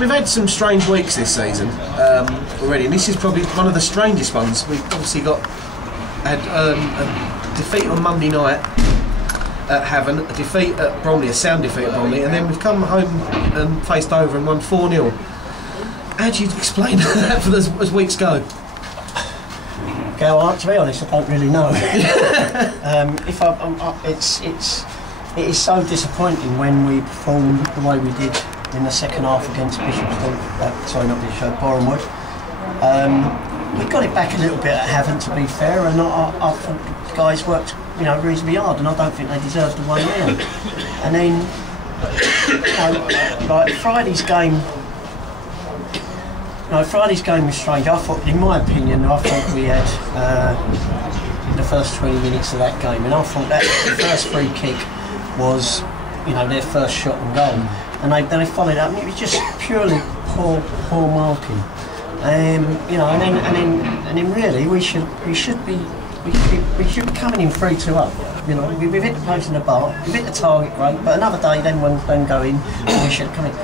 we've had some strange weeks this season already, and this is probably one of the strangest ones. We've obviously had a defeat on Monday night at Havant, a defeat at Bromley, a sound defeat at Bromley, and then we've come home and faced Dover and won 4-0. How do you explain that for as weeks go? To be honest, I don't really know. It is so disappointing when we perform the way we did in the second half against Bournemouth. We got it back a little bit at Havant, to be fair, and I thought the guys worked, reasonably hard, and I don't think they deserved the 1-0. And then, like Friday's game. No, Friday's game was strange. I thought, in my opinion, we had the first 20 minutes of that game, and I thought that the first free kick was, their first shot on goal, and they followed up, and it was just purely poor marking. And then really we should be coming in 3-2 up. We've hit the post in the bar, we've hit the target, great, but another day then ones don't go in, and we should have come in.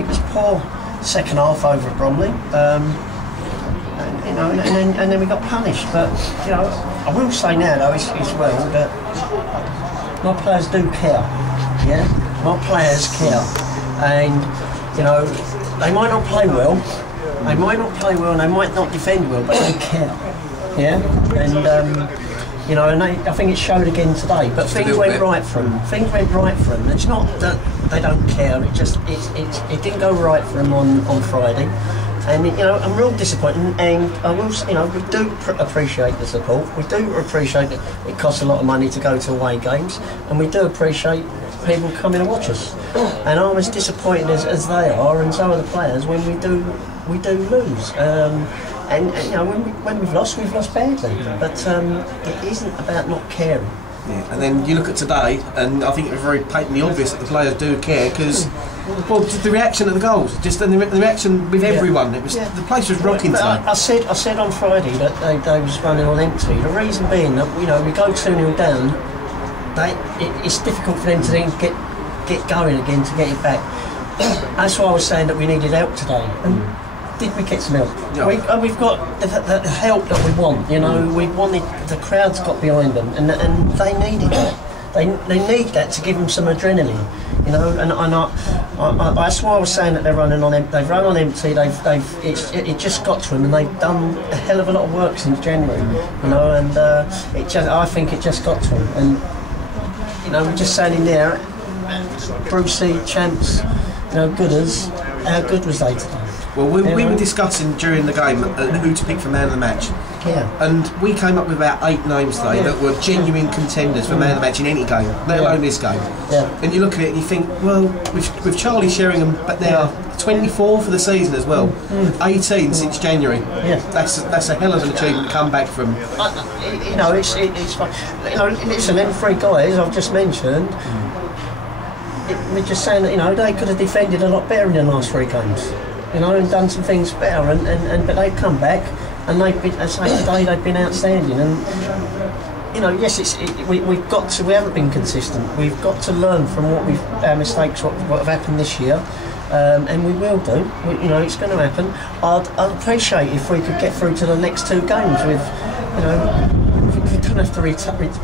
It was poor second half over at Bromley, and then we got punished. But I will say now though as well that my players do care. Yeah, my players care, and they might not play well. They might not play well and they might not defend well, but they care. Yeah, and I think it showed again today. But things went right for them. It's not that they don't care. It didn't go right for them on Friday, and I'm real disappointed. And I will, we do appreciate the support. We do appreciate that it costs a lot of money to go to away games, and we do appreciate people coming and watch us. And I'm as disappointed as they are, and so are the players when we do lose. And when we've lost badly. But it isn't about not caring. Yeah. And then you look at today, and I think it was very patently obvious that the players do care because, just the reaction at the goals, the reaction with everyone. It was the place was rocking today. I said on Friday that they was running on empty. The reason being that we go 2-0 down. It's difficult for them to then get going again to get it back. That's why I was saying that we needed help today. And did we get some help? Yeah. We've got the help that we want. We wanted, the crowd's got behind them, and they needed that. They need that to give them some adrenaline. And that's why I was saying that they're running on empty. They've run on empty. It just got to them, and they've done a hell of a lot of work since January. And I think it just got to them. And we're just standing there, Brucey, champs, gooders. How good was they today? Well, we were discussing during the game who to pick for man of the match. Yeah. And we came up with about 8 names today that were genuine contenders for man of the match in any game, let alone this game. Yeah. And you look at it and you think, well, with Charlie Sheringham, but now 24 for the season as well, 18 since January. Yeah. That's a hell of an achievement to come back from. It's fun. Listen, them 3 guys I've just mentioned. We're just saying that they could have defended a lot better in the last 3 games. And done some things better, but they've come back, and they've been, as I say today, they've been outstanding. And yes, we haven't been consistent. We've got to learn from our mistakes, what have happened this year, and we will do. It's going to happen. I'd appreciate if we could get through to the next 2 games with, we don't have to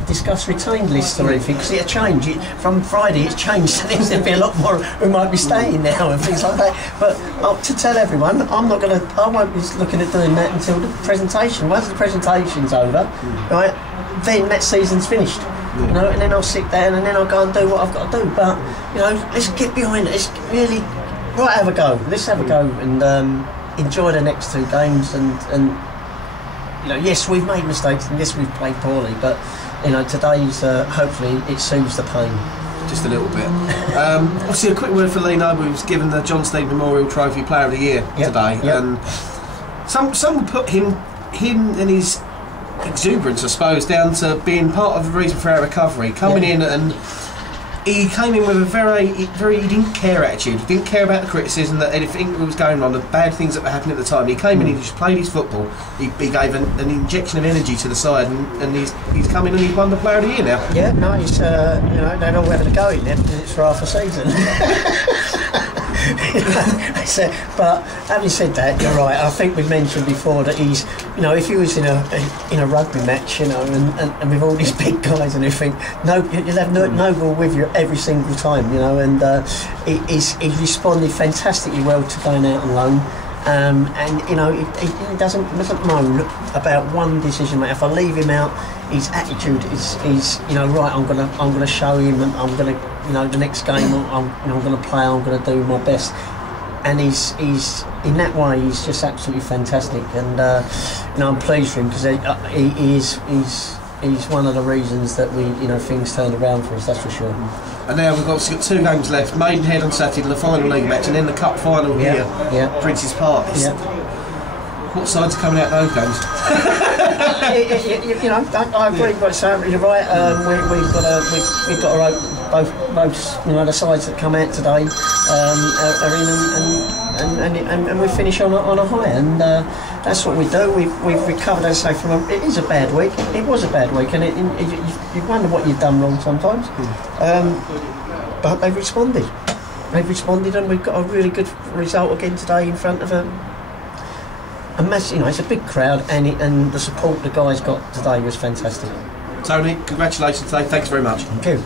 discuss retained lists or anything because it'll change. From Friday it's changed, and there'll be a lot more who might be staying now and things like that. But to tell everyone, I won't be looking at doing that until the presentation. Once the presentation's over, right, then that season's finished. And then I'll sit down and then I'll go and do what I've got to do. But let's get behind it. Let's really have a go. Let's have a go and enjoy the next 2 games and. Yes, we've made mistakes and yes, we've played poorly, but today's hopefully it soothes the pain. Just a little bit. Obviously, a quick word for Lee Noble, who was given the John Steed Memorial Trophy Player of the Year today. Yep. And some would put him and his exuberance, I suppose, down to being part of the reason for our recovery. Coming in and he came in with a very he didn't care attitude. He didn't care about the criticism that anything that was going on, the bad things that were happening at the time. He came in, he just played his football. He gave an injection of energy to the side, and he's come in and he's won the Player of the Year now. Yeah, no, he's they don't know whether to go in there because it's for half a season. But having said that, you're right. I think we mentioned before that he's, you know, if he was in a rugby match, you know, and with all these big guys and everything, you'll have Noble with you every single time, you know, and he's responded fantastically well to going out on loan. And you know, he doesn't moan about one decision maker. If I leave him out, his attitude is you know, right. I'm gonna show him, and I'm gonna, you know, the next game I'm gonna play. I'm gonna do my best. And he's in that way, he's just absolutely fantastic. And you know, I'm pleased for him because he's one of the reasons that we, you know, things turned around for us. That's for sure. And now we've obviously got 2 games left. Maidenhead on Saturday, the final league match, and then the cup final here, Prince's Park. What sides are coming out of those games? You know, I agree with what you're right. We've got our both you know, the sides that come out today are in, and we finish on a high, and that's what we do. We've recovered, as I say, from it is a bad week. It was a bad week, and you wonder what you've done wrong sometimes. But they've responded. And we've got a really good result again today in front of a massive, you know, it's a big crowd, and the support the guys got today was fantastic. Tony, congratulations today. Thanks very much. Thank you.